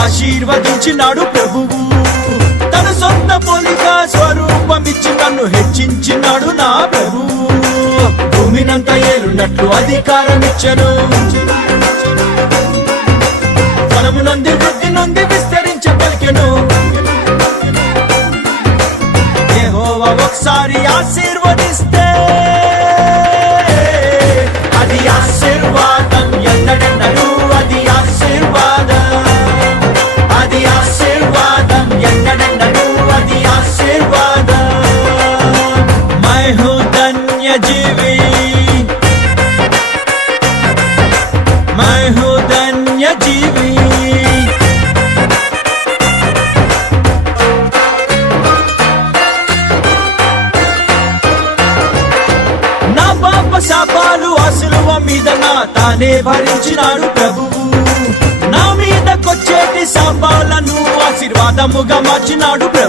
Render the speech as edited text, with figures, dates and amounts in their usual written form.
ఆశీర్వదించినాడు ప్రభువు. తన సొంత పోలిక స్వరూపమిచ్చి నన్ను హెచ్చించినాడు నా ప్రభువు. భూమినంత ఏలున్నట్లు అధికారం ఇచ్చెను. ఫలము నొంది వృద్ధి నొంది విస్తరించ పలికెను. యెహోవా ఒకసారి ఆశీర్వదిస్తే అది ఆశీర్వాదం ఎన్నడెన్నడూ. అది ఆశీర్వాదం, అది ఆశీర్వాదం ఎన్నడెన్నడూ. అది ఆశీర్వాదం. मैं हूँ धन्य जीवी, मैं हूँ धन्य जीवी. నా పాప శాపాలు అసులువ మీద నా తానే భరించినాడు ప్రభువు. నా మీదకొచ్చేటి శాపాలను ఆశీర్వాదముగా మార్చినాడు ప్రభువు.